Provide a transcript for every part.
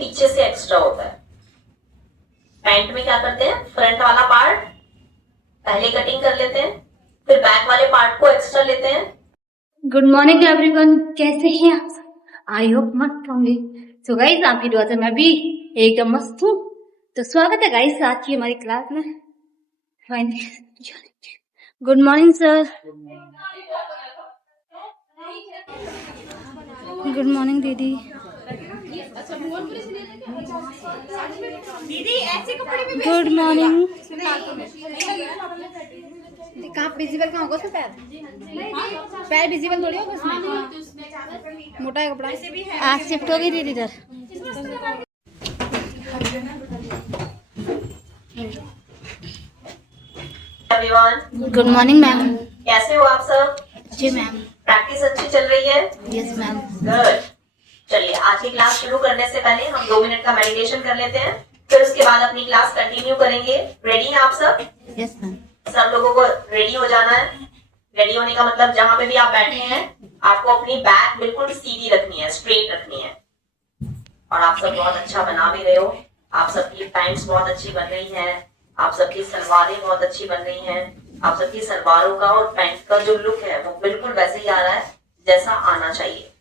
पीछे से एक्स्ट्रा होता है। पैंट में क्या करते हैं, फ्रंट वाला पार्ट पहले कटिंग कर लेते हैं, फिर बैक वाले पार्ट को एक्स्ट्रा लेते हैं। गुड मॉर्निंग एवरीवन, कैसे हैं आप? आई होप मस्त होंगे। सो गाइस, आपकी दुआ से मैं भी एकदम मस्त हूँ। तो स्वागत है गाइस आज की हमारी क्लास में। Good morning sir. Good morning दीदी। Good morning. कहाँ विजिबल कहाँ होगा उसका पैर? पैर विजिबल थोड़ी होगा उसमें, मोटा है कपड़ा। आज शिफ्ट होगी दीदी इधर। Everyone, good morning ma'am. कैसे हो आप सब? जी मैम। प्रैक्टिस अच्छी चल रही है? Yes ma'am. गुड। चलिए, आज की क्लास शुरू करने से पहले हम 2 मिनट का मेडिटेशन कर लेते हैं, फिर उसके बाद अपनी क्लास कंटिन्यू करेंगे। रेडी हैं आप सब? Yes ma'am. सब लोगों को रेडी हो जाना है। रेडी होने का मतलब जहां पे भी आप बैठे हैं, आपको अपनी बैक बिल्कुल सीधी रखनी है, स्ट्रेट रखनी है। और आप सब बहुत अच्छा बना भी रहे हो। आप सबकी पैंट्स बहुत अच्छी बन रही हैं, आप सबकी सलवारें बहुत अच्छी बन रही हैं, आप सबकी सलवारों का और पैंट का जो लुक है वो बिल्कुल वैसे ही आ रहा है जैसा आना चाहिए।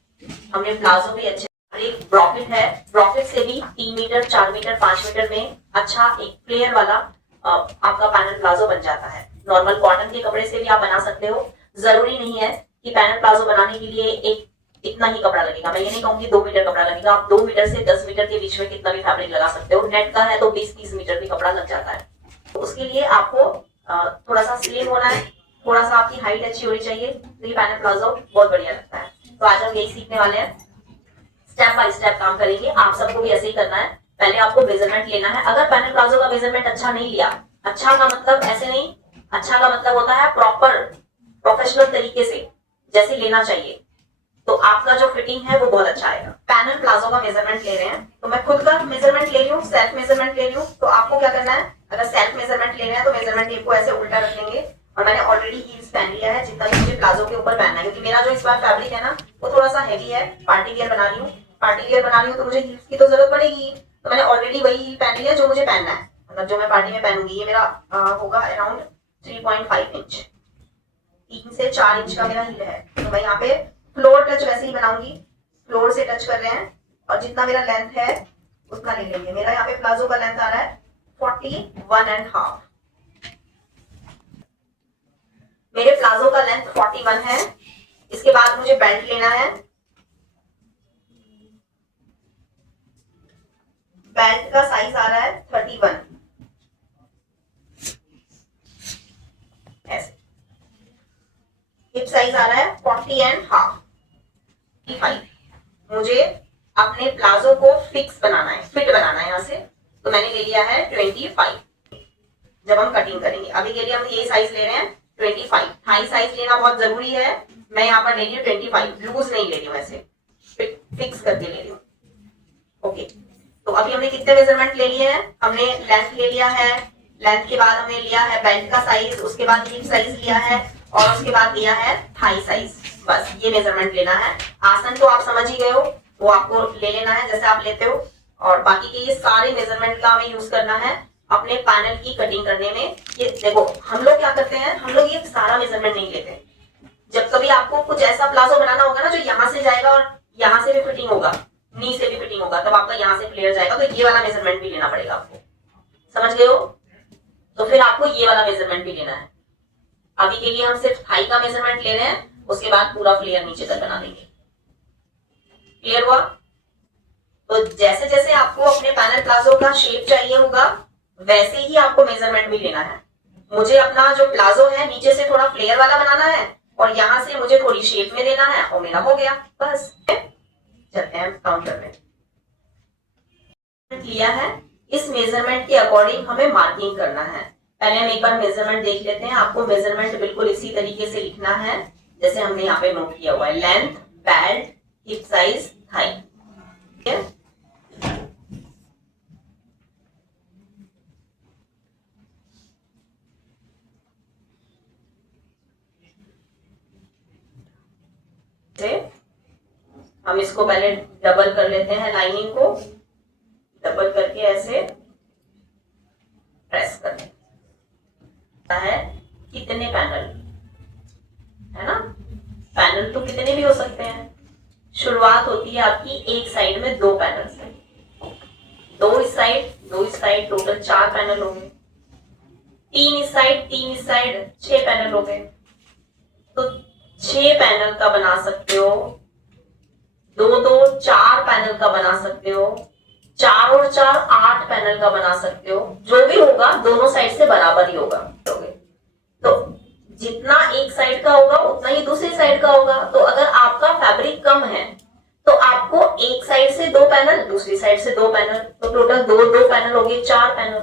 हमने प्लाजो भी अच्छे, एक ब्रॉकेट है, ब्रॉकेट से भी 3 मीटर 4 मीटर 5 मीटर में अच्छा एक फ्लेयर वाला आपका पैनल प्लाजो बन जाता है। नॉर्मल कॉटन के कपड़े से भी आप बना सकते हो। जरूरी नहीं है कि पैनल प्लाजो बनाने के लिए एक इतना ही कपड़ा लगेगा। मैं ये नहीं कहूंगी 2 मीटर कपड़ा लगेगा, आप 2 मीटर से 10 मीटर के बीच में कितना भी फैब्रिक लगा सकते हो। नेट का है तो 20-30 मीटर भी कपड़ा लग जाता है। तो उसके लिए आपको थोड़ा सा स्लिम होना है, थोड़ा सा आपकी हाइट अच्छी होनी चाहिए, तो ये पैनल प्लाजो बहुत बढ़िया लगता है। तो आज हम यही सीखने वाले हैं, स्टेप बाय स्टेप काम करेंगे। आप सबको भी ऐसे ही करना है। पहले आपको मेजरमेंट लेना है। अगर पैनल प्लाजो का मेजरमेंट अच्छा नहीं लिया, अच्छा का मतलब ऐसे नहीं, अच्छा का मतलब होता है प्रॉपर प्रोफेशनल तरीके से जैसे लेना चाहिए, तो आपका जो फिटिंग है वो बहुत अच्छा आएगा। पैनल प्लाजो का मेजरमेंट ले रहे हैं, तो मैं खुद का मेजरमेंट ले रही हूँ, सेल्फ मेजरमेंट ले रही हूँ। तो आपको क्या करना है, अगर सेल्फ मेजरमेंट ले रहे हैं तो मेजरमेंट टेप को ऐसे उल्टा रख लेंगे। और मैंने ऑलरेडी हील्स पहन लिया है जितना भी मुझे प्लाजो के ऊपर पहनना है, क्योंकि मेरा जो इस बार फैब्रिक है ना वो थोड़ा सा हैवी है। पार्टी वियर बना रही हूँ, पार्टी वियर बना रही हूँ तो मुझे हील्स की तो जरूरत पड़ेगी। तो मैंने ऑलरेडी वही हील पहन लिया जो मुझे पहनना है, मतलब जो मैं पार्टी में पहनूंगी। ये मेरा होगा अराउंड 3.5 इंच, 3 से 4 इंच का मेरा हील है। तो मैं यहाँ पे फ्लोर टच वैसे ही बनाऊंगी, फ्लोर से टच कर रहे हैं और जितना मेरा लेंथ है उतना ले लेंगे। मेरा यहाँ पे प्लाजो का लेंथ आ रहा है 41.5। मेरे प्लाजो का लेंथ 41 है। इसके बाद मुझे बेल्ट लेना है। बेल्ट का साइज आ रहा है 31 ऐसे। हिप साइज आ रहा है 40.5। मुझे अपने प्लाजो को फिक्स बनाना है, फिट बनाना है यहाँ से, तो मैंने ले लिया है 25। जब हम कटिंग करेंगे, अभी के लिए हम ये साइज ले रहे हैं 25। हाई साइज लेना बहुत जरूरी है। मैं यहाँ पर ले रही हूँ 25, लूज नहीं ले रही हूँ, ऐसे फिक्स करके ले रही हूँ। ओके, तो अभी हमने कितने मेजरमेंट ले लिए हैं? हमने लेंथ ले लिया है, लेंथ के बाद हमने लिया है बेल्ट का साइज, उसके बाद हिप साइज लिया है और उसके बाद लिया है थाई साइज। बस ये मेजरमेंट लेना है। आसन तो आप समझ ही गए हो, वो आपको ले लेना है जैसे आप लेते हो। और बाकी के ये सारे मेजरमेंट का हमें यूज करना है अपने पैनल की कटिंग करने में। ये देखो, हम लोग क्या करते हैं, हम लोग ये सारा मेजरमेंट नहीं लेते। जब कभी आपको कुछ ऐसा प्लाजो बनाना होगा ना जो यहाँ से जाएगा और यहाँ से भी फिटिंग होगा, नी से भी फिटिंग होगा, तब आपका यहाँ से फ्लेयर जाएगा, तो ये वाला मेजरमेंट भी लेना पड़ेगा आपको। समझ गए हो? तो फिर आपको ये वाला मेजरमेंट भी लेना है। अभी के लिए हम सिर्फ थाई का मेजरमेंट ले रहे हैं, उसके बाद पूरा फ्लेयर नीचे तक बना देंगे। क्लियर हुआ? तो जैसे जैसे आपको अपने पैनल प्लाजो का शेप चाहिए होगा वैसे ही आपको मेजरमेंट भी लेना है। मुझे अपना जो प्लाजो है नीचे से थोड़ा फ्लेयर वाला बनाना है और यहाँ से मुझे थोड़ी शेप में देना है और मेरा हो गया। बस चलते हैं काउंटर में। लिया है, इस मेजरमेंट के अकॉर्डिंग हमें मार्किंग करना है। पहले हम एक बार मेजरमेंट देख लेते हैं। आपको मेजरमेंट बिल्कुल इसी तरीके से लिखना है जैसे हमने यहाँ पे नोट किया हुआ है। Length, belt, hip size, thigh. ठीक है, हम इसको पहले डबल कर लेते हैं लाइनिंग को। डबल करके ऐसे प्रेस करना है। कितने पैनल है ना, पैनल तो कितने भी हो सकते हैं। शुरुआत होती है आपकी एक साइड में 2 पैनल से, 2 इस साइड, टोटल 4 पैनल हो गए। 3 इस साइड 6 पैनल हो गए। तो 6 पैनल का बना सकते हो, 2 4 पैनल का बना सकते हो, 4 और 4 8 पैनल का बना सकते हो। जो भी होगा दोनों साइड से बराबर ही होगा। तो जितना एक साइड का होगा उतना ही दूसरी साइड का होगा। तो अगर आपका फैब्रिक कम है तो आपको एक साइड से 2 पैनल, दूसरी साइड से 2 पैनल, तो टोटल 2 पैनल हो गए, 4 पैनल।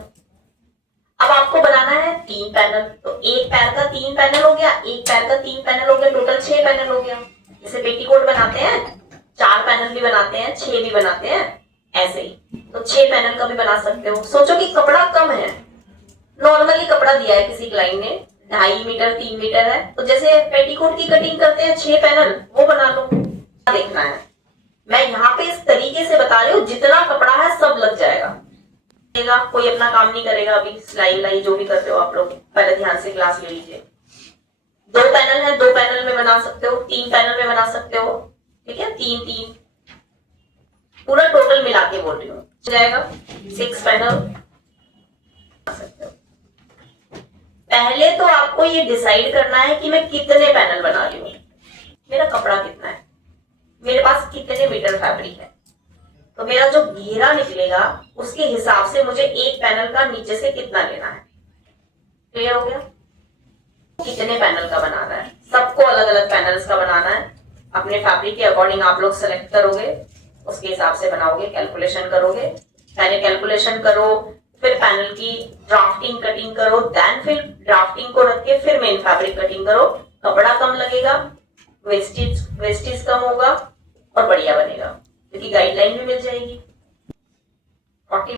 अब आपको बनाना है 3 पैनल, तो एक पैर का 3 पैनल हो गया, एक पैर का 3 पैनल हो गया, टोटल 6 पैनल हो गया। जैसे पेटीकोट बनाते हैं 4 पैनल भी बनाते हैं, 6 भी बनाते हैं, ऐसे ही तो 6 पैनल का भी बना सकते हो। सोचो कि कपड़ा कम है, नॉर्मली कपड़ा दिया है किसी क्लाइंट ने 2.5 मीटर 3 मीटर है, तो जैसे पेटीकोट की कटिंग करते हैं 6 पैनल, वो बना लो। देखना है, मैं यहाँ पे इस तरीके से बता रही हूँ, जितना कपड़ा है सब लग जाएगा। कोई अपना काम नहीं करेगा। अभी सिलाई उलाई जो भी करते हो आप लोग पहले ध्यान से क्लास ले लीजिए। 2 पैनल है, 2 पैनल में बना सकते हो, 3 पैनल में बना सकते हो, ठीक है, 3 पूरा टोटल मिला के बोल रही हूँ, जाएगा 6 पैनल बना सकते हो। पहले तो आपको ये डिसाइड करना है कि मैं कितने पैनल बना रही हूँ, मेरा कपड़ा कितना है, मेरे पास कितने मीटर फैब्रिक है, तो मेरा जो घेरा निकलेगा उसके हिसाब से मुझे एक पैनल का नीचे से कितना लेना है। क्लियर हो गया? कितने पैनल का बनाना है, सबको अलग अलग पैनल्स का बनाना है। अपने फैब्रिक के अकॉर्डिंग आप लोग सेलेक्ट करोगे, उसके हिसाब से बनाओगे, कैलकुलेशन करोगे। पहले कैलकुलेशन करो, फिर पैनल की ड्राफ्टिंग कटिंग करो, देन फिर ड्राफ्टिंग को रख के फिर मेन फैब्रिक कटिंग करो। कपड़ा कम लगेगा, वेस्टेज कम होगा और बढ़िया बनेगा, क्योंकि गाइडलाइन भी मिल जाएगी। 40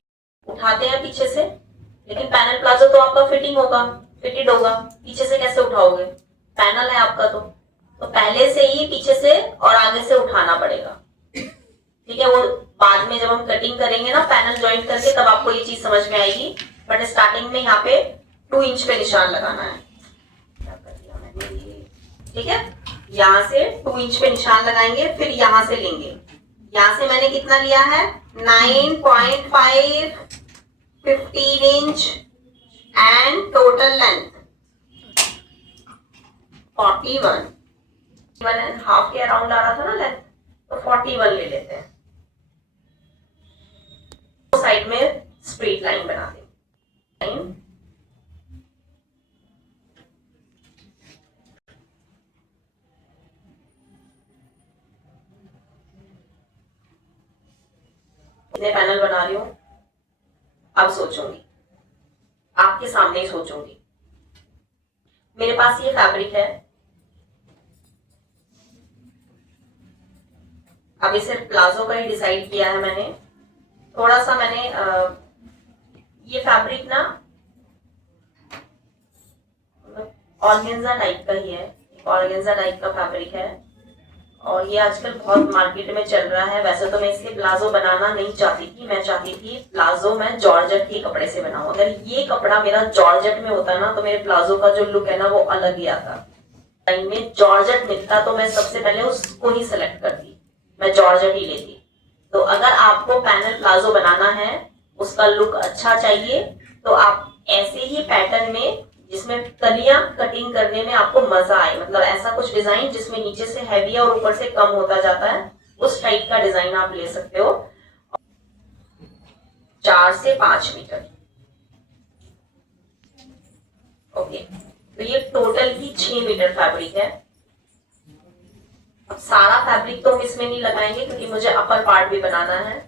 उठाते हैं पीछे से, लेकिन पैनल प्लाजो तो आपका फिटिंग होगा, फिटेड होगा, पीछे से कैसे उठाओगे, पैनल है आपका तो पहले से ही पीछे से और आगे से उठाना पड़ेगा। ठीक है, वो बाद में जब हम कटिंग करेंगे ना पैनल ज्वाइंट करके, तब आपको ये चीज समझ में आएगी। बट स्टार्टिंग में यहाँ पे 2 इंच पे निशान लगाना है। ठीक है, यहाँ से 2 इंच पे निशान लगाएंगे, फिर यहाँ से लेंगे। यहाँ से मैंने कितना लिया है 9.5 15 इंच एंड टोटल लेंथ 41.5 के अराउंड आ रहा था ना लेंथ, तो 41 ले लेते हैं। तो साइड में स्ट्रेट लाइन बना देंगे। कितने पैनल बना रही हूं अब सोचूंगी, आपके सामने ही सोचूंगी। मेरे पास ये फैब्रिक है, अभी सिर्फ प्लाजो का ही डिसाइड किया है मैंने। थोड़ा सा मैंने ये फैब्रिक ना ऑर्गेन्जा टाइप का ही है, ऑर्गेन्जा टाइप का फैब्रिक है और ये आजकल बहुत मार्केट में चल रहा है। वैसे तो मैं इसके प्लाजो बनाना नहीं चाहती थी, मैं चाहती थी प्लाजो मैं जॉर्जेट के कपड़े से बनाऊं। अगर ये कपड़ा मेरा जॉर्जेट में होता ना तो मेरे प्लाजो का जो लुक है ना वो अलग ही आता। टाइम में जॉर्जेट मिलता तो मैं सबसे पहले उसको ही सिलेक्ट करती, मैं जॉर्जेट ही लेती। तो अगर आपको पैनल प्लाजो बनाना है, उसका लुक अच्छा चाहिए, तो आप ऐसे ही पैटर्न में जिसमें तलियां कटिंग करने में आपको मजा आए, मतलब ऐसा कुछ डिजाइन जिसमें नीचे से हैवी और ऊपर से कम होता जाता है, उस टाइप का डिजाइन आप ले सकते हो। 4 से 5 मीटर। ओके, तो ये टोटल ही 6 मीटर फैब्रिक है। अब सारा फैब्रिक तो हम इसमें नहीं लगाएंगे क्योंकि मुझे अपर पार्ट भी बनाना है।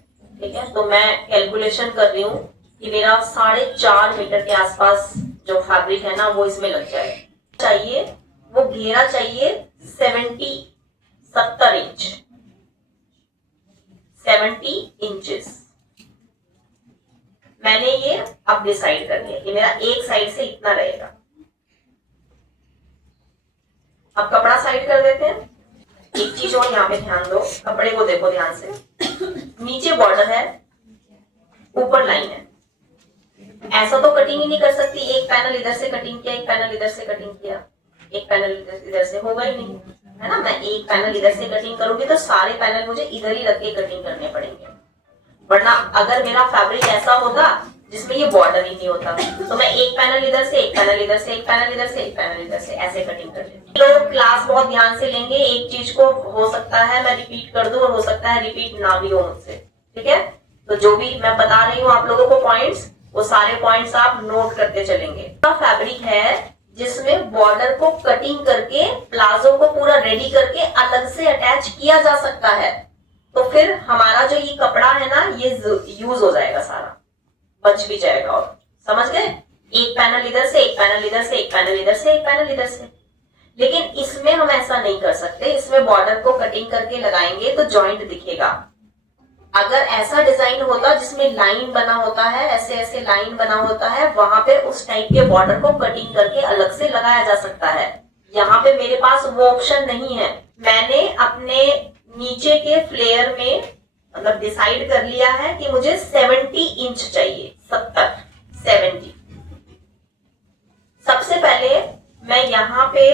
ठीक है, तो मैं कैलकुलेशन कर रही हूँ कि मेरा 4.5 मीटर के आसपास जो फैब्रिक है ना वो इसमें लग जाए। चाहिए वो घेरा चाहिए 70 इंच, 70 इंचेस। मैंने ये अब डिसाइड कर लिया कि मेरा एक साइड से इतना रहेगा। अब कपड़ा साइड कर देते हैं। एक चीज और यहाँ पे ध्यान दो, कपड़े को देखो ध्यान से। नीचे बॉर्डर है, ऊपर लाइन है। ऐसा तो कटिंग ही नहीं कर सकती, एक पैनल इधर से कटिंग किया, एक पैनल इधर से कटिंग किया, एक पैनल इधर से, होगा ही नहीं, है ना। मैं एक पैनल इधर से कटिंग करूंगी तो सारे पैनल मुझे इधर ही रख के कटिंग करने पड़ेंगे। वरना अगर मेरा फैब्रिक ऐसा होता जिसमें ये बॉर्डर ही नहीं होता तो मैं एक पैनल इधर से, एक पैनल इधर से, एक पैनल इधर से, एक पैनल इधर से ऐसे कटिंग कर लेती। लोग क्लास बहुत ध्यान से लेंगे, एक चीज को हो सकता है मैं रिपीट कर दूं और हो सकता है रिपीट ना भी हो मुझसे, ठीक है। तो जो भी मैं बता रही हूँ आप लोगों को पॉइंट्स, वो सारे पॉइंट्स आप नोट करते चलेंगे। फैब्रिक है जिसमें बॉर्डर को कटिंग करके प्लाजो को पूरा रेडी करके अलग से अटैच किया जा सकता है, तो फिर हमारा जो ये कपड़ा है ना ये यूज हो जाएगा, सारा बच भी जाएगा। और समझ गए, एक पैनल इधर से, एक पैनल इधर से, एक पैनल इधर से, एक पैनल इधर से। लेकिन इसमें हम ऐसा नहीं कर सकते, इसमें बॉर्डर को कटिंग करके लगाएंगे तो जॉइंट दिखेगा। अगर ऐसा डिजाइन होता जिसमें लाइन बना होता है, ऐसे ऐसे लाइन बना होता है, वहां पे उस टाइप के बॉर्डर को कटिंग करके अलग से लगाया जा सकता है। यहाँ पे मेरे पास वो ऑप्शन नहीं है। मैंने अपने नीचे के फ्लेयर में मतलब डिसाइड कर लिया है कि मुझे 70 इंच चाहिए, 70। सबसे पहले मैं यहाँ पे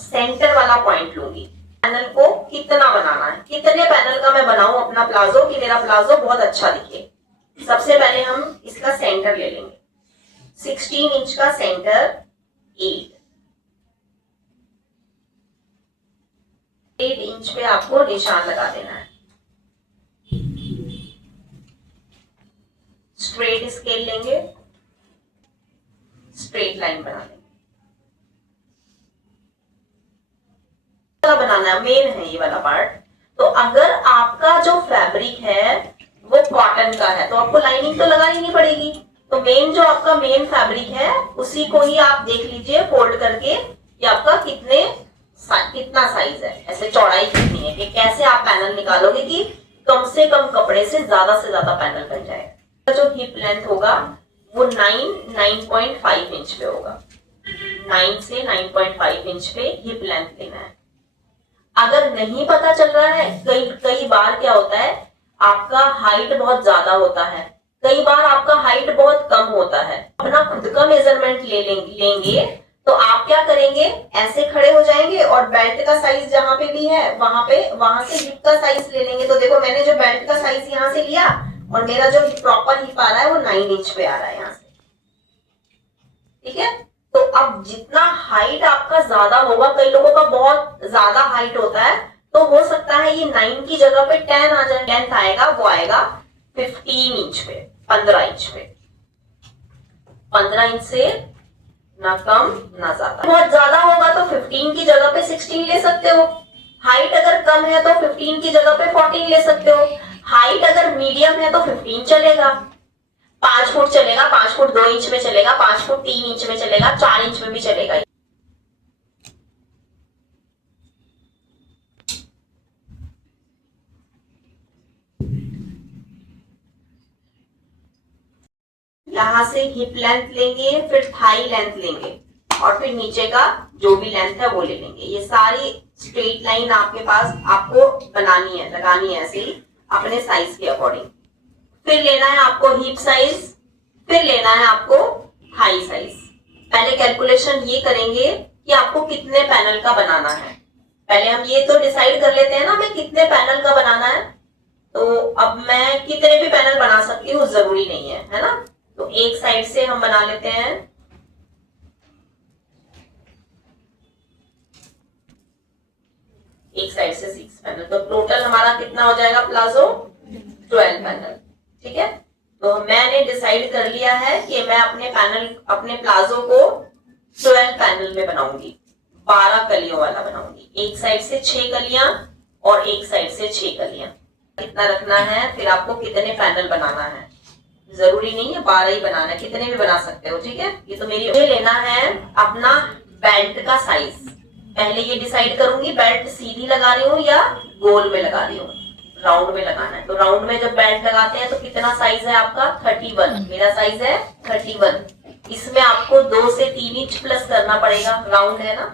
सेंटर वाला पॉइंट लूंगी। पैनल को कितना बनाना है, कितने पैनल का मैं बनाऊं अपना प्लाजो कि मेरा प्लाजो बहुत अच्छा दिखे। सबसे पहले हम इसका सेंटर ले लेंगे, 16 इंच का सेंटर 8 इंच पे आपको निशान लगा देना है। स्ट्रेट स्केल लेंगे, स्ट्रेट लाइन बना लेंगे। बनाना है, मेन है ये वाला पार्ट। तो अगर आपका जो फैब्रिक है वो कॉटन का है तो आपको लाइनिंग तो लगानी नहीं पड़ेगी। तो मेन जो आपका मेन फैब्रिक है उसी को ही आप देख लीजिए फोल्ड करके कि आपका कितना साइज है, ऐसे चौड़ाई कितनी है, कि कैसे आप पैनल निकालोगे कि कम से कम कपड़े से ज्यादा पैनल बन जाए। जो हिप लेंथ होगा वो 9.5 इंच पे होगा, 9 से 9.5 इंच पे हिप लेंथ लेना है। अगर नहीं पता चल रहा है, कई बार क्या होता है आपका हाइट बहुत ज्यादा होता है, कई बार आपका हाइट बहुत कम होता है। अपना खुद का मेजरमेंट लेंगे तो आप क्या करेंगे, ऐसे खड़े हो जाएंगे और बेल्ट का साइज जहां पे भी है वहां से हिप का साइज ले लेंगे। तो देखो मैंने जो बेल्ट का साइज यहाँ से लिया और मेरा जो प्रॉपर हिप आ रहा है वो 9 इंच पे आ रहा है यहाँ से, ठीक है। तो अब जितना हाइट आपका ज्यादा होगा, कई लोगों का बहुत ज्यादा हाइट होता है, तो हो सकता है ये 9 की जगह पे 10 आ जाए। लेंथ आएगा वो आएगा 15 इंच पे, 15 इंच पे, 15 इंच से ना कम ना ज्यादा। बहुत ज्यादा होगा तो 15 की जगह पे 16 ले सकते हो। हाइट अगर कम है तो 15 की जगह पे 14 ले सकते हो। हाइट अगर मीडियम है तो 15 चलेगा, 5 फुट चलेगा, 5 फुट 2 इंच में चलेगा, 5 फुट 3 इंच में चलेगा, 4 इंच में भी चलेगा। यहां से हिप लेंथ लेंगे, फिर थाई लेंथ लेंगे और फिर नीचे का जो भी लेंथ है वो ले लेंगे। ये सारी स्ट्रेट लाइन आपके पास आपको बनानी है, लगानी है ऐसे ही अपने साइज के अकॉर्डिंग। फिर लेना है आपको हिप साइज, फिर लेना है आपको थाई साइज। पहले कैलकुलेशन ये करेंगे कि आपको कितने पैनल का बनाना है। पहले हम ये तो डिसाइड कर लेते हैं ना हमें कितने पैनल का बनाना है। तो अब मैं कितने भी पैनल बना सकती हूँ, जरूरी नहीं है ना। तो एक साइड से हम बना लेते हैं, एक साइड से 6 पैनल। तो टोटल हमारा कितना हो जाएगा प्लाजो, 12 पैनल, ठीक है। तो मैंने डिसाइड कर लिया है कि मैं अपने प्लाजो को 12 पैनल में बनाऊंगी, 12 कलियों वाला बनाऊंगी। एक साइड से 6 कलियां और एक साइड से 6 कलियां। कितना रखना है, फिर आपको कितने पैनल बनाना है, जरूरी नहीं है 12 ही बनाना है, कितने भी बना सकते हो, ठीक है। ये तो मुझे लेना है अपना बेल्ट का साइज। पहले ये डिसाइड करूंगी बेल्ट सीधी लगा रही हूँ या गोल में लगा रही हूँ, राउंड में लगाना है। तो राउंड में जब बेल्ट लगाते हैं तो कितना साइज है आपका, 31। मेरा साइज है 31। इसमें आपको 2 से 3 इंच प्लस करना पड़ेगा, राउंड है ना।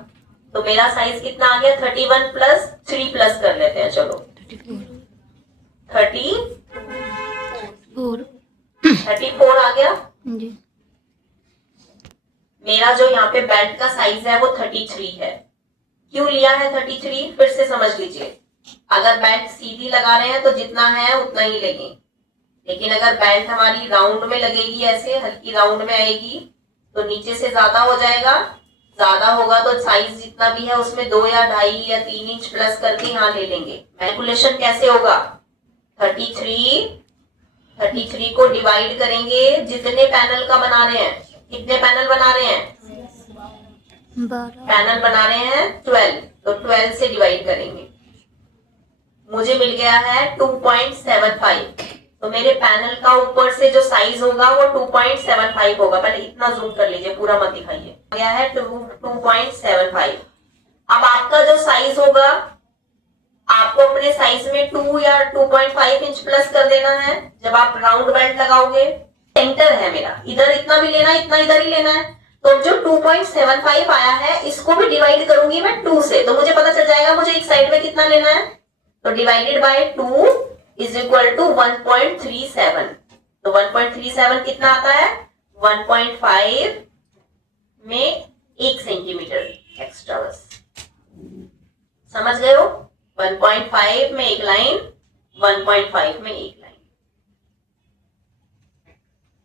तो मेरा साइज कितना आ गया, 31 प्लस 3 प्लस कर लेते हैं, चलो 34 34 आ गया। जी। मेरा जो यहाँ पे बेल्ट का साइज है वो 33 है। क्यों लिया है 33? फिर से समझ लीजिए, अगर बेल्ट सीधी लगा रहे हैं तो जितना है उतना ही लेंगे, लेकिन अगर बेल्ट हमारी राउंड में लगेगी, ऐसे हल्की राउंड में आएगी, तो नीचे से ज्यादा हो जाएगा। ज्यादा होगा तो साइज जितना भी है उसमें 2 या 2.5 या 3 इंच प्लस करके यहाँ ले लेंगे। कैलकुलेशन कैसे होगा? 33 को डिवाइड करेंगे जितने पैनल का बना रहे हैं। कितने पैनल बना रहे हैं? 12 पैनल बना रहे हैं 12, तो 12 से डिवाइड करेंगे। मुझे मिल गया है 2.75। तो मेरे पैनल का ऊपर से जो साइज होगा वो 2.75 होगा। पहले इतना जूम कर लीजिए, पूरा मत दिखाइए। गया है 2.75। अब आपका जो साइज होगा, आपको अपने साइज में 2 या 2.5 इंच प्लस कर देना है जब आप राउंड बेल्ट लगाओगे। सेंटर है मेरा, इधर इतना भी लेना है, इतना इधर ही लेना है। तो जो 2.75 आया है इसको भी डिवाइड करूंगी मैं 2 से, तो मुझे पता चल जाएगा मुझे एक साइड में कितना लेना है। तो divided by 2 is equal to 1.37। तो 1.37 कितना आता है? 1.5 में 1 सेंटीमीटर एक्स्ट्रा, बस समझ गए हो? 1.5 में एक लाइन, 1.5 में एक लाइन,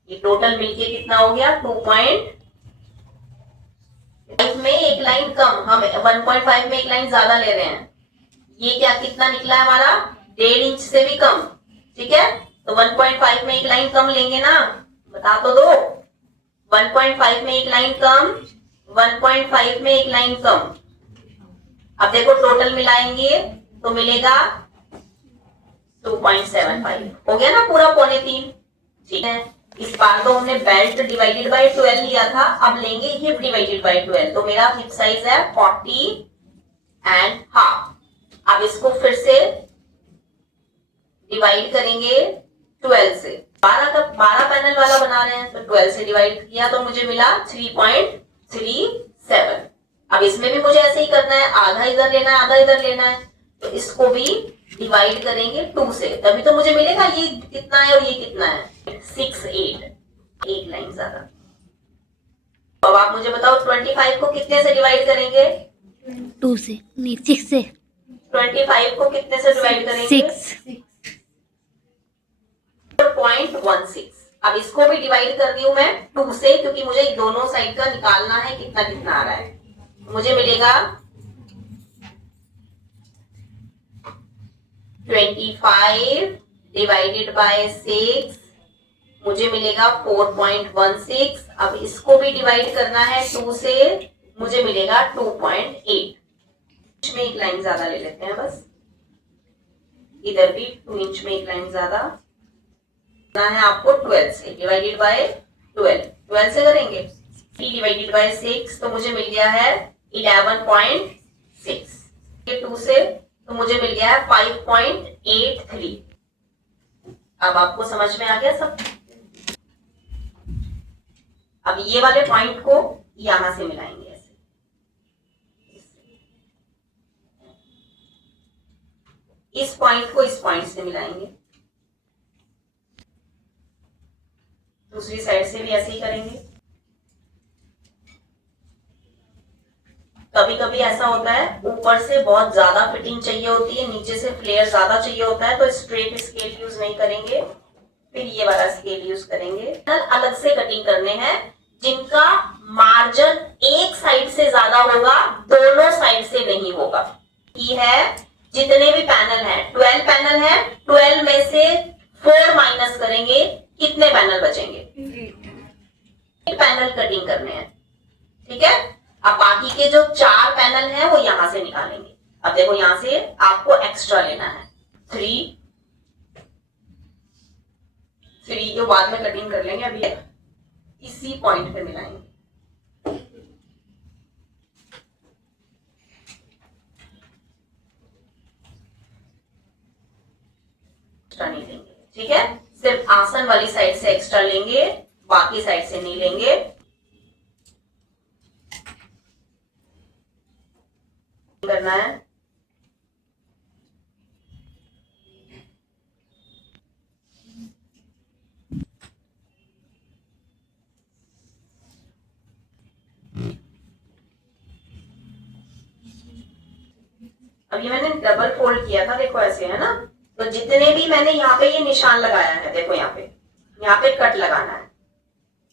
ये टोटल मिलके कितना हो गया? 2.5 में एक लाइन कम, हम 1.5 में एक लाइन ज्यादा ले रहे हैं। ये क्या कितना निकला है हमारा? 1.5 इंच से भी कम। ठीक है, तो 1.5 में एक लाइन कम लेंगे ना, बता तो दो। 1.5 में एक लाइन कम, 1.5 में एक लाइन कम। अब देखो टोटल मिलाएंगे तो मिलेगा 2.75। हो गया ना पूरा 2.25। ठीक है, इस बार तो हमने बेल्ट डिवाइडेड बाय 12 लिया था, अब लेंगे हिप डिवाइडेड बाय 12। तो मेरा हिप साइज है 40.5। अब इसको फिर से डिवाइड करेंगे 12 से। 12 पैनल वाला बना रहे हैं तो 12 से डिवाइड किया तो मुझे मिला 3.37। अब इसमें भी मुझे ऐसे ही करना है, आधा इधर लेना है, आधा इधर लेना है। तो इसको भी डिवाइड करेंगे 2 से, तभी तो मुझे मिलेगा ये कितना है और ये कितना है। 6.8, एक लाइन ज्यादा। अब आप मुझे बताओ 25 को कितने से डिवाइड करेंगे? 2 से, नहीं 6 से। 25 को कितने से डिवाइड करेंगे? 6। 0.16। अब इसको भी डिवाइड कर दी हूं मैं 2 से, क्योंकि मुझे दोनों साइड का निकालना है कितना कितना आ रहा है। मुझे मिलेगा 25 डिवाइडेड बाय 6, मुझे मिलेगा 4.16। अब इसको भी डिवाइड करना है 2 से, मुझे मिलेगा 2.8। में एक लाइन ज्यादा ले लेते हैं बस, इधर भी 2 इंच में एक लाइन ज्यादा है आपको। 12 से डिवाइडेड बाय 12 से करेंगे। 3 डिवाइडेड बाय 6 तो मुझे मिल गया है 11.6। 2 से तो मुझे मिल गया है 5.83। अब आपको समझ में आ गया सब? अब ये वाले पॉइंट को यहां से मिलाएंगे ऐसे, इस पॉइंट को इस पॉइंट से मिलाएंगे। दूसरी साइड से भी ऐसे ही करेंगे। कभी कभी ऐसा होता है ऊपर से बहुत ज्यादा फिटिंग चाहिए होती है, नीचे से फ्लेयर ज्यादा चाहिए होता है, तो स्ट्रेट स्केल यूज नहीं करेंगे, फिर ये वाला स्केल यूज करेंगे। अलग से कटिंग करने हैं जिनका मार्जिन एक साइड से ज्यादा होगा, दोनों साइड से नहीं होगा। ये है जितने भी पैनल हैं, 12 पैनल है, 12 में से 4 माइनस करेंगे, कितने पैनल बचेंगे? 8 पैनल कटिंग करने हैं। ठीक है, अब बाकी के जो 4 पैनल हैं वो यहां से निकालेंगे। अब देखो यहां से आपको एक्स्ट्रा लेना है 3 जो बाद में कटिंग कर लेंगे, अभी इसी पॉइंट पे मिलाएंगे। एक्स्ट्रा नहीं लेंगे, ठीक है, सिर्फ आसन वाली साइड से एक्स्ट्रा लेंगे, बाकी साइड से नहीं लेंगे। करना है अब ये मैंने डबल फोल्ड किया था, देखो ऐसे है ना। तो जितने भी मैंने यहाँ पे ये निशान लगाया है, देखो यहाँ पे कट लगाना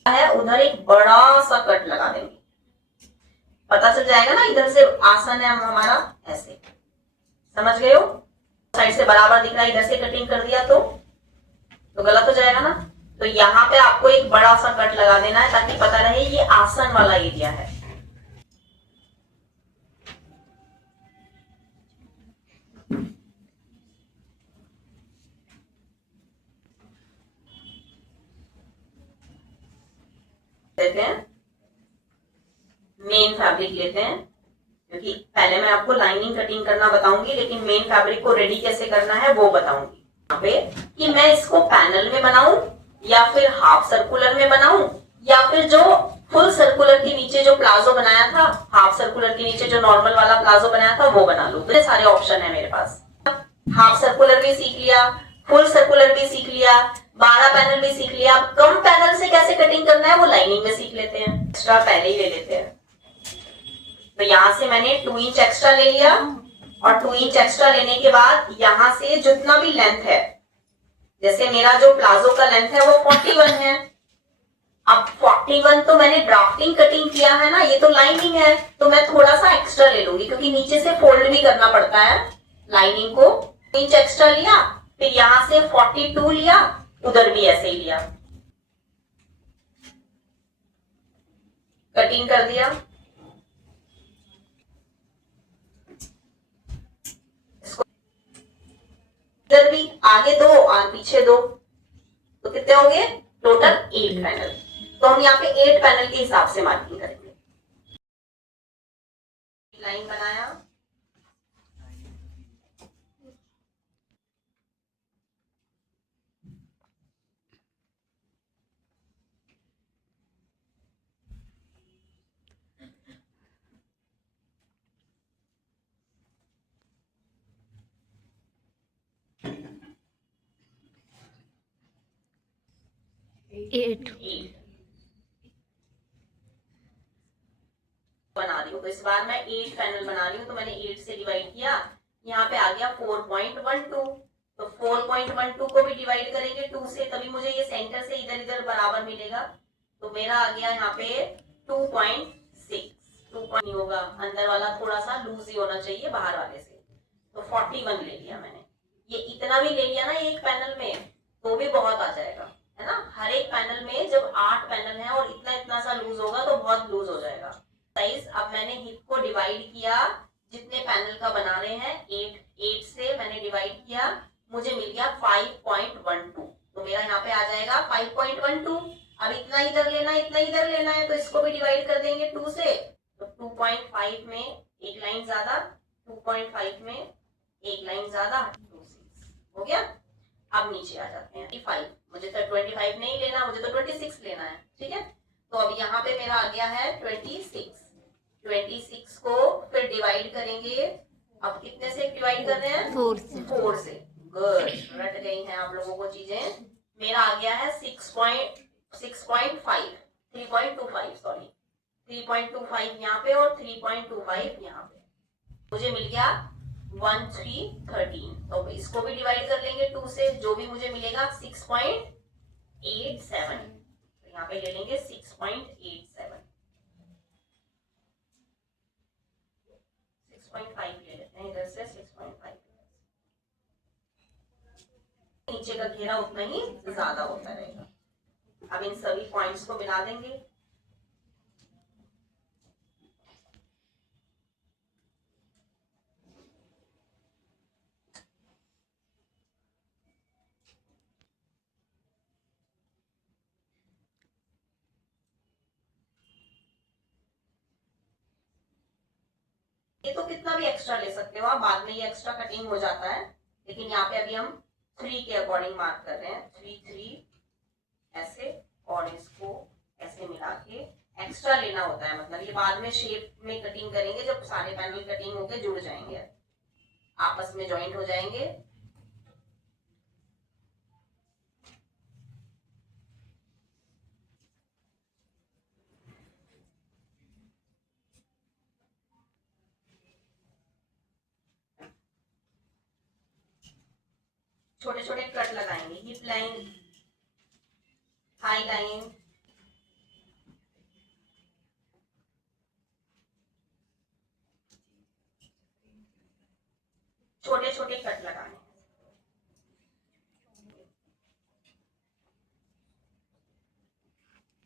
है, उधर एक बड़ा सा कट लगा देंगे, पता चल जाएगा ना इधर से आसन है हमारा, ऐसे समझ गए हो। साइड से बराबर दिख रहा है, इधर से कटिंग कर दिया तो गलत हो जाएगा ना। तो यहाँ पे आपको एक बड़ा सा कट लगा देना है ताकि पता रहे ये आसन वाला एरिया है। लेते हैं मेन फैब्रिक लेते हैं, क्योंकि पहले मैं आपको लाइनिंग कटिंग करना बताऊंगी, लेकिन मेन फैब्रिक को रेडी कैसे करना है वो बताऊंगी यहाँ पे, कि मैं इसको पैनल में बनाऊं या फिर हाफ सर्कुलर में बनाऊं या फिर जो फुल सर्कुलर के नीचे जो प्लाजो बनाया था, हाफ सर्कुलर के नीचे जो नॉर्मल वाला प्लाजो बनाया था वो बना लूं। तो सारे ऑप्शन है मेरे पास। हाफ सर्कुलर भी सीख लिया, फुल सर्कुलर भी सीख लिया, 12 पैनल भी सीख लिया। अब कम पैनल से कैसे कटिंग करना है वो लाइनिंग में सीख लेते हैं, एक्स्ट्रा पहले ही ले लेते हैं। तो यहाँ से मैंने 2 इंच एक्स्ट्रा ले लिया और 2 इंच एक्स्ट्रा लेने के बाद यहाँ से जितना भी लेंथ है, जैसे मेरा जो प्लाजो का लेंथ है वो 41 है। अब 41 तो मैंने ड्राफ्टिंग कटिंग किया है ना, ये तो लाइनिंग है, तो मैं थोड़ा सा एक्स्ट्रा ले लूंगी क्योंकि नीचे से फोल्ड भी करना पड़ता है लाइनिंग को। 2 इंच एक्स्ट्रा लिया, फिर यहाँ से 42 लिया, उधर भी ऐसे ही लिया, कटिंग कर दिया। इधर भी आगे 2 और पीछे 2, तो कितने हो गए टोटल 8 पैनल। तो हम यहाँ पे 8 पैनल के हिसाब से मार्किंग करेंगे। लाइन बनाया, एट बना रही हूँ। तो इस बार मैं 8 पैनल बना रही हूँ, तो मैंने 8 से डिवाइड किया, यहाँ पे आ गया 4.12। तो 4.12 को भी डिवाइड करेंगे 2 से, तभी मुझे ये सेंटर से इधर इधर बराबर मिलेगा। तो मेरा आ गया यहाँ पे 2.6। 2 नहीं होगा, अंदर वाला थोड़ा सा लूज ही होना चाहिए बाहर वाले से। तो 41 ले लिया मैंने। ये इतना भी ले लिया ना एक पैनल में तो भी बहुत आ जाएगा, है ना। हर एक पैनल में जब 8 पैनल है और इतना इतना सा लूज होगा तो बहुत लूज हो जाएगा साइज। अब मैंने हिप को डिवाइड किया, जितने पैनल का बना रहे हैं 8 से मैंने डिवाइड किया, मुझे मिल गया 5.12। तो मेरा यहाँ पे आ जाएगा 5.12। अब इतना इधर लेना है, इतना इधर लेना है, तो इसको भी डिवाइड कर देंगे 2 से। तो 2.5 में एक लाइन ज्यादा, 2.5 में एक लाइन ज्यादा, 26 हो गया। अब नीचे आ जाते हैं 25। मुझे तो 25 नहीं लेना, मुझे तो 26 लेना है, ठीक है। तो अब यहाँ पे मेरा आ गया है 26 को फिर डिवाइड करेंगे। अब कितने से डिवाइड कर रहे हैं? 4 से। गुड, रट गई हैं आप लोगों को चीजें। मेरा आ गया है 3.25 सॉरी 3.25 यहाँ पे और 3.25 यहाँ पे। मुझे मिल गया 1313। तो इसको भी डिवाइड कर लेंगे 2 से, जो भी मुझे मिलेगा 6.87। तो यहाँ पे ले लेंगे 6.87। 6.5 ले लेते हैं इधर से, 6.5। नीचे का घेरा उतना ही ज्यादा होता रहेगा। अब इन सभी पॉइंट्स को मिला देंगे। ये तो कितना भी एक्स्ट्रा ले सकते हो आप, बाद में ये एक्स्ट्रा कटिंग हो जाता है, लेकिन यहाँ पे अभी हम 3 के अकॉर्डिंग मार्क कर रहे हैं। 3 ऐसे, और इसको ऐसे मिला के एक्स्ट्रा लेना होता है, मतलब ये बाद में शेप में कटिंग करेंगे जब सारे पैनल कटिंग होके जुड़ जाएंगे, आपस में ज्वाइंट हो जाएंगे। छोटे छोटे कट लगाएंगे, हिप लाइन, हाई लाइन, छोटे छोटे कट लगाने।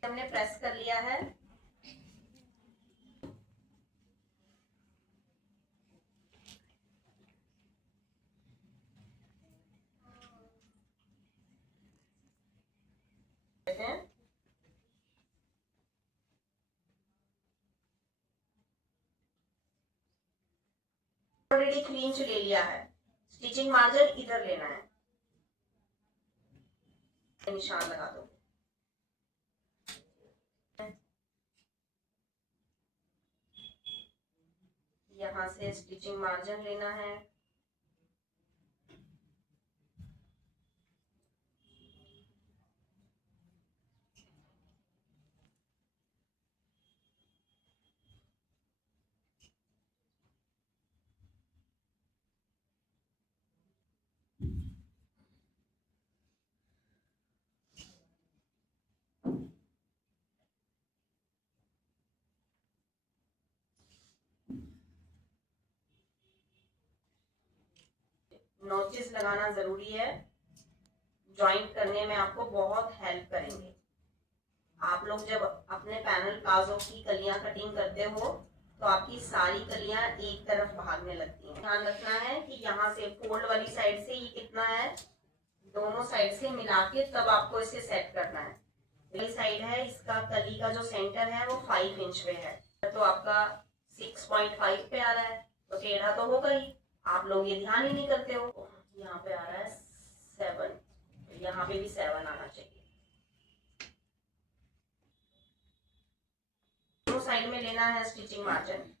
हमने प्रेस कर लिया है। ऑलरेडी 3 इंच ले लिया है। स्टिचिंग मार्जिन इधर लेना है, निशान लगा दो। यहाँ से स्टिचिंग मार्जिन लेना है। नोचेस लगाना जरूरी है, ज्वाइंट करने में आपको बहुत हेल्प करेंगे। आप लोग जब अपने पैनल प्लाजो की कलियां कटिंग करते हो तो आपकी सारी कलियां एक तरफ भागने लगती हैं। ध्यान रखना है कि यहाँ से फोल्ड वाली साइड से ये कितना है, दोनों साइड से मिला के तब आपको इसे सेट करना है। ये साइड है, इसका कली का जो सेंटर है वो 5 इंच पे है, तो आपका 6.5 पे आ रहा है, तो टेढ़ा तो होगा ही। आप लोग ये ध्यान ही नहीं करते हो। यहाँ पे आ रहा है 7, यहाँ पे भी 7 आना चाहिए। दोनों साइड में लेना है स्टिचिंग मार्जिन।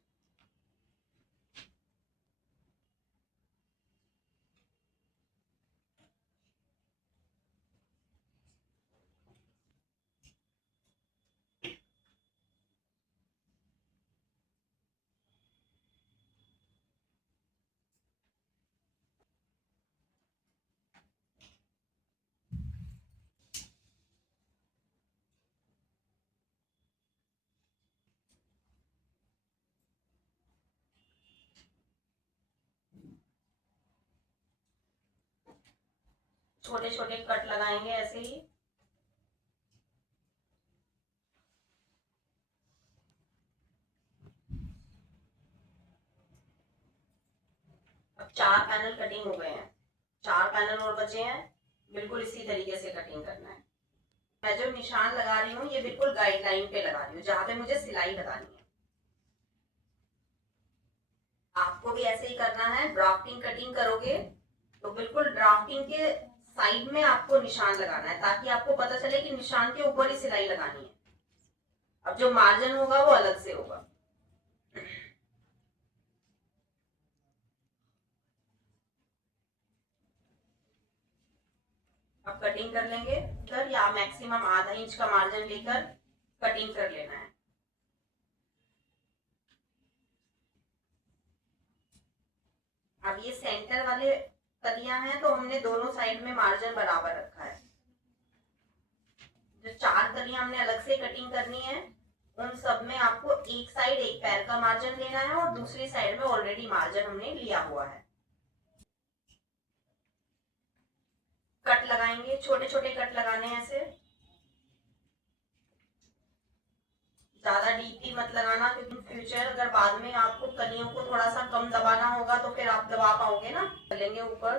छोटे छोटे कट लगाएंगे ऐसे ही। अब 4 पैनल कटिंग हो गए हैं, 4 पैनल और बचे हैं। बिल्कुल इसी तरीके से कटिंग करना है। मैं जो निशान लगा रही हूँ ये बिल्कुल गाइडलाइन पे लगा रही हूँ, जहां पे मुझे सिलाई लगानी है। आपको भी ऐसे ही करना है। ड्राफ्टिंग कटिंग करोगे तो बिल्कुल ड्राफ्टिंग के साइड में आपको निशान लगाना है, ताकि आपको पता चले कि निशान के ऊपर ही सिलाई लगानी है। अब जो मार्जिन होगा वो अलग से होगा। अब कटिंग कर लेंगे इधर, या मैक्सिमम आधा इंच का मार्जिन लेकर कटिंग कर लेना है। अब ये सेंटर वाले कलियां हैं तो हमने दोनों साइड में मार्जिन बराबर रखा है। जो 4 कलियां हमने अलग से कटिंग करनी है उन सब में आपको एक साइड एक पैर का मार्जिन लेना है और दूसरी साइड में ऑलरेडी मार्जिन हमने लिया हुआ है। कट लगाएंगे, छोटे छोटे कट लगाने हैं ऐसे, ज्यादा डीपली मत लगाना, क्योंकि फ्यूचर अगर बाद में आपको कलियों को थोड़ा सा कम दबाना होगा तो फिर आप दबा पाओगे ना। लेंगे ऊपर,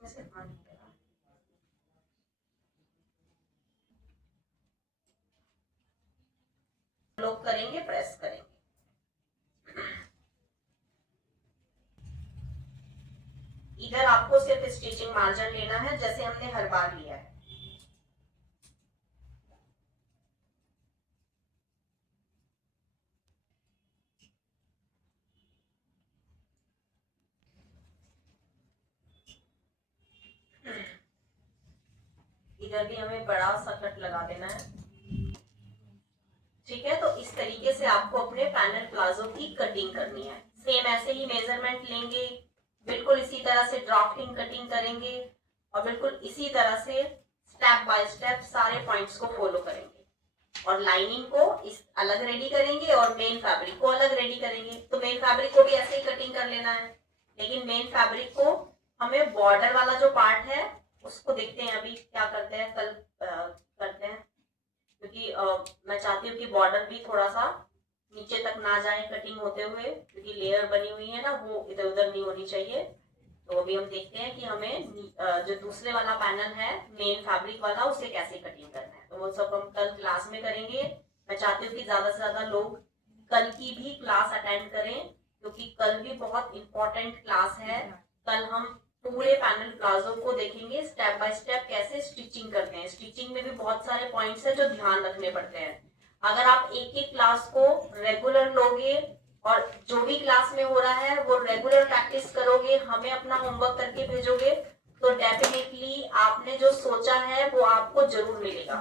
इसमें से पानी लोग करेंगे, प्रेस करेंगे। इधर आपको सिर्फ स्टिचिंग मार्जिन लेना है जैसे हमने हर बार लिया है। इधर भी हमें बड़ा सा कट लगा देना है। ठीक है, तो इस तरीके से आपको अपने पैनल प्लाजो की कटिंग करनी है। सेम ऐसे ही मेजरमेंट लेंगे, बिल्कुल इसी तरह से ड्राफ्टिंग कटिंग करेंगे और बिल्कुल इसी तरह से स्टेप बाय स्टेप सारे पॉइंट्स को फॉलो करेंगे। और लाइनिंग को इस अलग रेडी करेंगे और मेन फैब्रिक को अलग रेडी करेंगे। तो मेन फैब्रिक को भी ऐसे ही कटिंग कर लेना है, लेकिन मेन फैब्रिक को हमें बॉर्डर वाला जो पार्ट है उसको देखते हैं अभी क्या करते हैं, कल करते हैं, क्योंकि मैं चाहती हूँ कि बॉर्डर भी थोड़ा सा नीचे तक ना जाए कटिंग होते हुए, क्योंकि लेयर बनी हुई है ना वो इधर उधर नहीं होनी चाहिए। तो अभी हम देखते हैं कि हमें जो दूसरे वाला पैनल है मेन फैब्रिक वाला उसे कैसे कटिंग करना है। तो वो सब हम कल क्लास में करेंगे। मैं चाहती हूँ कि ज्यादा से ज्यादा लोग कल की भी क्लास अटेंड करें, क्योंकि कल भी बहुत इंपॉर्टेंट क्लास है। कल हम पूरे पैनल प्लाजो को देखेंगे स्टेप बाय स्टेप कैसे स्टिचिंग करते हैं। स्टिचिंग में भी बहुत सारे पॉइंट्स है जो ध्यान रखने पड़ते हैं। अगर आप एक एक क्लास को रेगुलर लोगे और जो भी क्लास में हो रहा है वो रेगुलर प्रैक्टिस करोगे, हमें अपना होमवर्क करके भेजोगे, तो डेफिनेटली आपने जो सोचा है वो आपको जरूर मिलेगा।